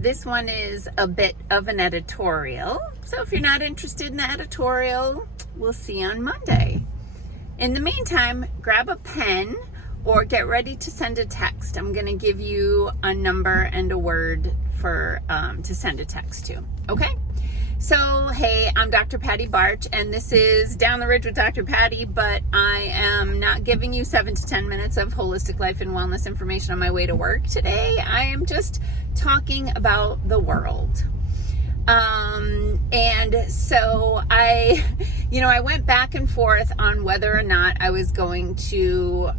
This one is a bit of an editorial. So if you're not interested in the editorial, we'll see you on Monday. In the meantime, grab a pen or get ready to send a text. I'm going to give you a number and a word for to send a text to. Okay? So, hey, I'm Dr. Patty Barch, and this is Down the Ridge with Dr. Patty, but I am not giving you 7 to 10 minutes of holistic life and wellness information on my way to work today. I am just talking about the world. And so I went back and forth on whether or not I was going to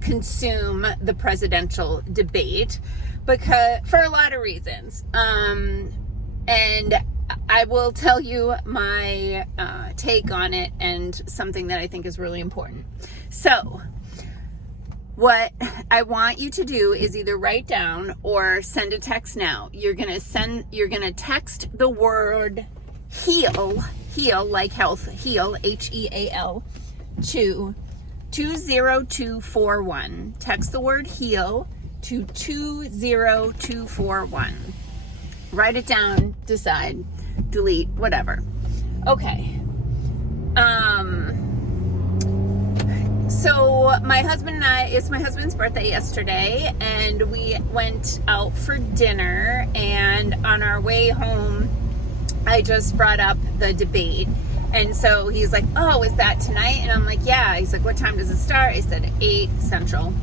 consume the presidential debate because for a lot of reasons. And I will tell you my take on it and something that I think is really important. So what I want you to do is either write down or send a text now. You're going to text the word heal like health, heal, HEAL, to 20241. Text the word heal to 20241. Write it down, decide, delete, whatever. Okay. So my husband and I, it's my husband's birthday yesterday, and we went out for dinner, and on our way home, I just brought up the debate. And so he's like, oh, is that tonight? And I'm like, yeah. He's like, what time does it start? I said 8 Central.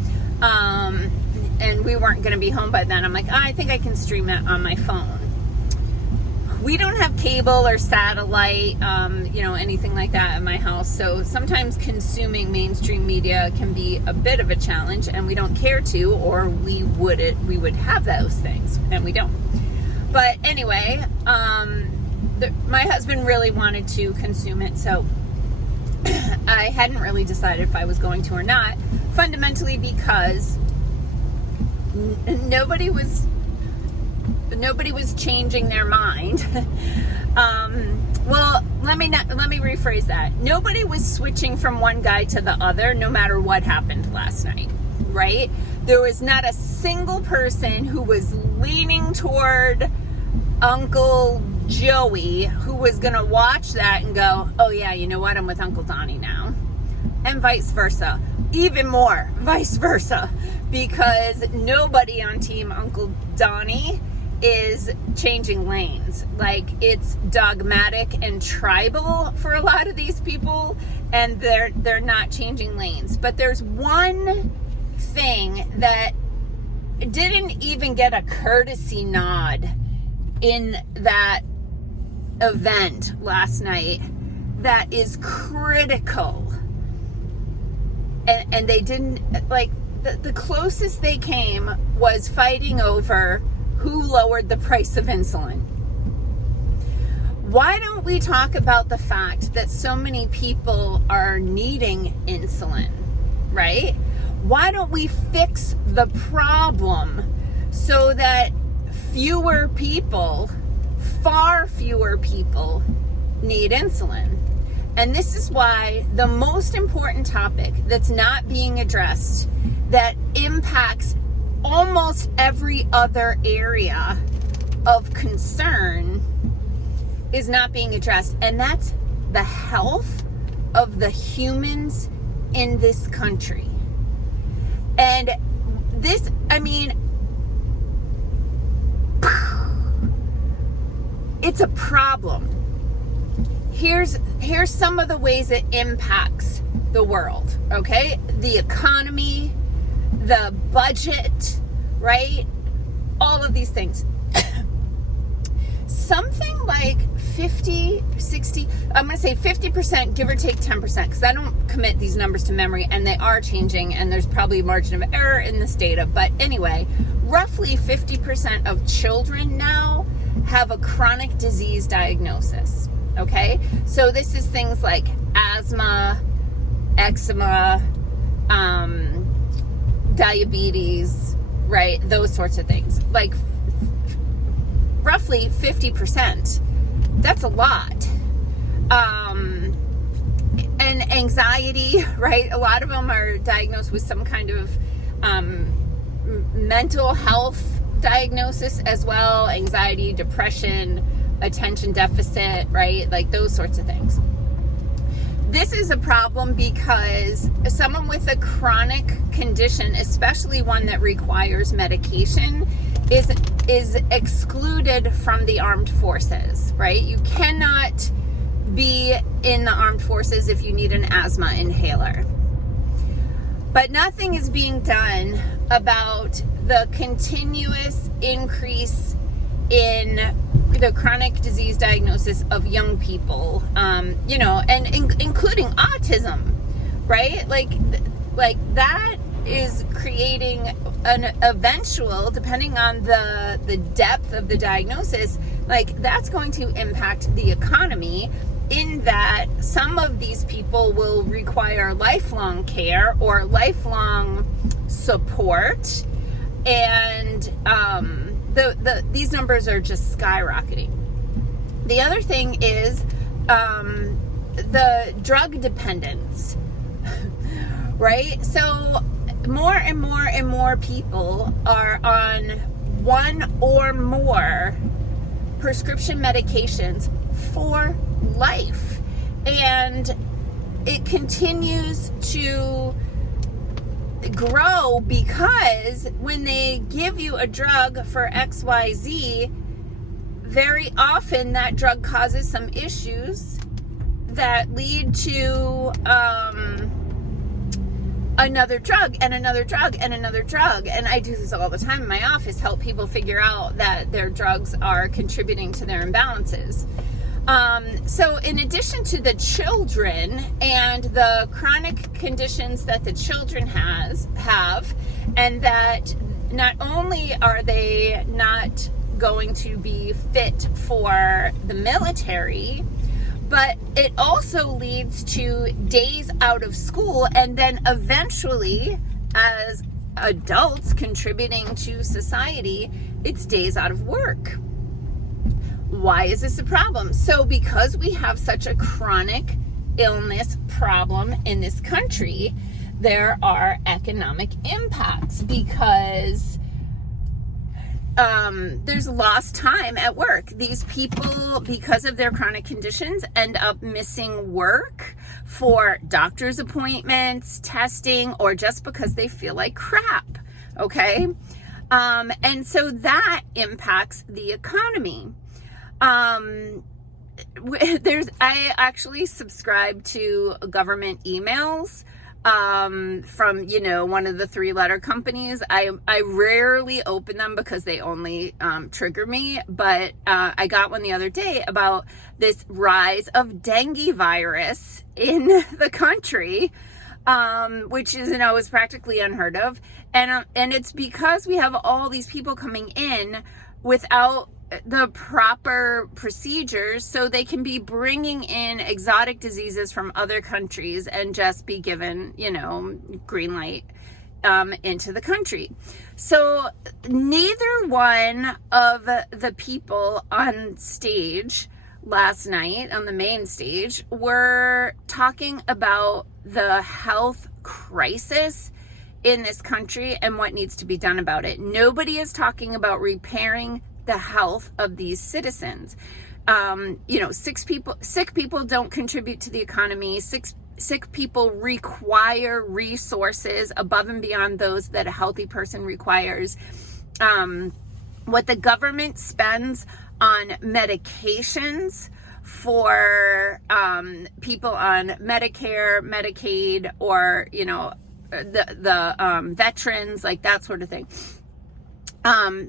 And we weren't going to be home by then. I'm like, oh, I think I can stream it on my phone. We don't have cable or satellite, anything like that in my house. So sometimes consuming mainstream media can be a bit of a challenge, and we don't care to, or we would have those things, and we don't. But anyway, my husband really wanted to consume it, so I hadn't really decided if I was going to or not, fundamentally because nobody was changing their mind. Well, let me rephrase that. Nobody was switching from one guy to the other, no matter what happened last night, right? There was not a single person who was leaning toward Uncle Joey who was going to watch that and go, oh yeah, you know what? I'm with Uncle Donnie now. And vice versa. Even more vice versa. Because nobody on Team Uncle Donnie is changing lanes. Like, it's dogmatic and tribal for a lot of these people, and they're not changing lanes. But there's one thing that didn't even get a courtesy nod in that event last night that is critical. And they didn't, like, the closest they came was fighting over who lowered the price of insulin. Why don't we talk about the fact that so many people are needing insulin, right? Why don't we fix the problem so that far fewer people need insulin? And this is why the most important topic that's not being addressed, that impacts almost every other area of concern, is not being addressed. And that's the health of the humans in this country. And this, it's a problem. Here's some of the ways it impacts the world, okay? The economy, the budget, right? All of these things. Something like 50, 60, I'm going to say 50%, give or take 10%, because I don't commit these numbers to memory, and they are changing, and there's probably a margin of error in this data. But anyway, roughly 50% of children now have a chronic disease diagnosis, okay? So this is things like asthma, eczema, diabetes, right? Those sorts of things. Like roughly 50%. That's a lot. And anxiety, right? A lot of them are diagnosed with some kind of mental health diagnosis as well, anxiety, depression, attention deficit, right? Like those sorts of things. This is a problem because someone with a chronic condition, especially one that requires medication, is excluded from the armed forces, right? You cannot be in the armed forces if you need an asthma inhaler. But nothing is being done about the continuous increase in the chronic disease diagnosis of young people, and including autism, right? Like that is creating an eventual, depending on the depth of the diagnosis, like that's going to impact the economy, in that some of these people will require lifelong care or lifelong support, and these numbers are just skyrocketing. The other thing is the drug dependence, right? So more and more and more people are on one or more prescription medications for life, and it continues to grow because when they give you a drug for XYZ, very often that drug causes some issues that lead to another drug and another drug and another drug. And I do this all the time in my office, help people figure out that their drugs are contributing to their imbalances. So in addition to the children and the chronic conditions that the children have, and that not only are they not going to be fit for the military, but it also leads to days out of school, and then eventually, as adults contributing to society, it's days out of work. Why is this a problem? So because we have such a chronic illness problem in this country, there are economic impacts because there's lost time at work. These people, because of their chronic conditions, end up missing work for doctor's appointments, testing, or just because they feel like crap, okay? And so that impacts the economy. I actually subscribe to government emails from, one of the 3-letter companies. I rarely open them because they only trigger me, but I got one the other day about this rise of dengue virus in the country, which is practically unheard of, and it's because we have all these people coming in without the proper procedures, so they can be bringing in exotic diseases from other countries and just be given, green light into the country. So neither one of the people on stage last night, on the main stage, were talking about the health crisis in this country and what needs to be done about it. Nobody is talking about repairing the health of these citizens. Sick people don't contribute to the economy. Sick people require resources above and beyond those that a healthy person requires. What the government spends on medications for people on Medicare, Medicaid, or the veterans, like that sort of thing.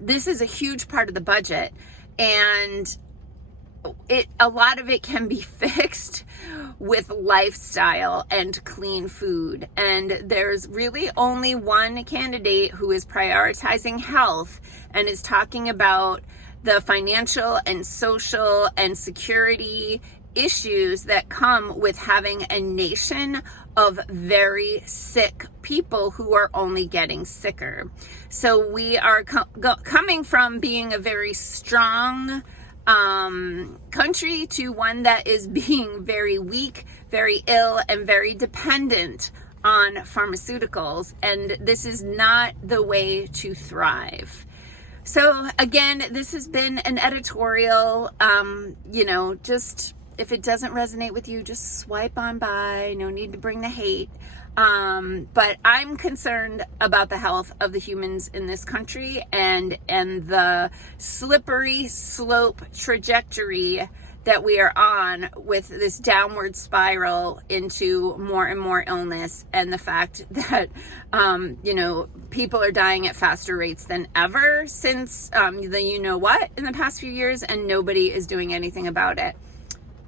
This is a huge part of the budget, and a lot of it can be fixed with lifestyle and clean food. And there's really only one candidate who is prioritizing health and is talking about the financial and social and security issues that come with having a nation of very sick people who are only getting sicker. So we are coming from being a very strong country to one that is being very weak, very ill, and very dependent on pharmaceuticals. And this is not the way to thrive. So again, this has been an editorial. Just if it doesn't resonate with you, just swipe on by. No need to bring the hate. But I'm concerned about the health of the humans in this country and the slippery slope trajectory that we are on with this downward spiral into more and more illness, and the fact that, people are dying at faster rates than ever since in the past few years, and nobody is doing anything about it.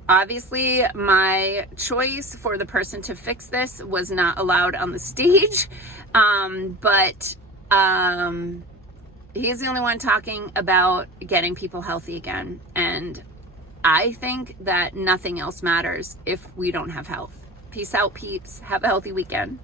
Obviously, my choice for the person to fix this was not allowed on the stage, but he's the only one talking about getting people healthy again, and I think that nothing else matters if we don't have health. Peace out, peeps. Have a healthy weekend.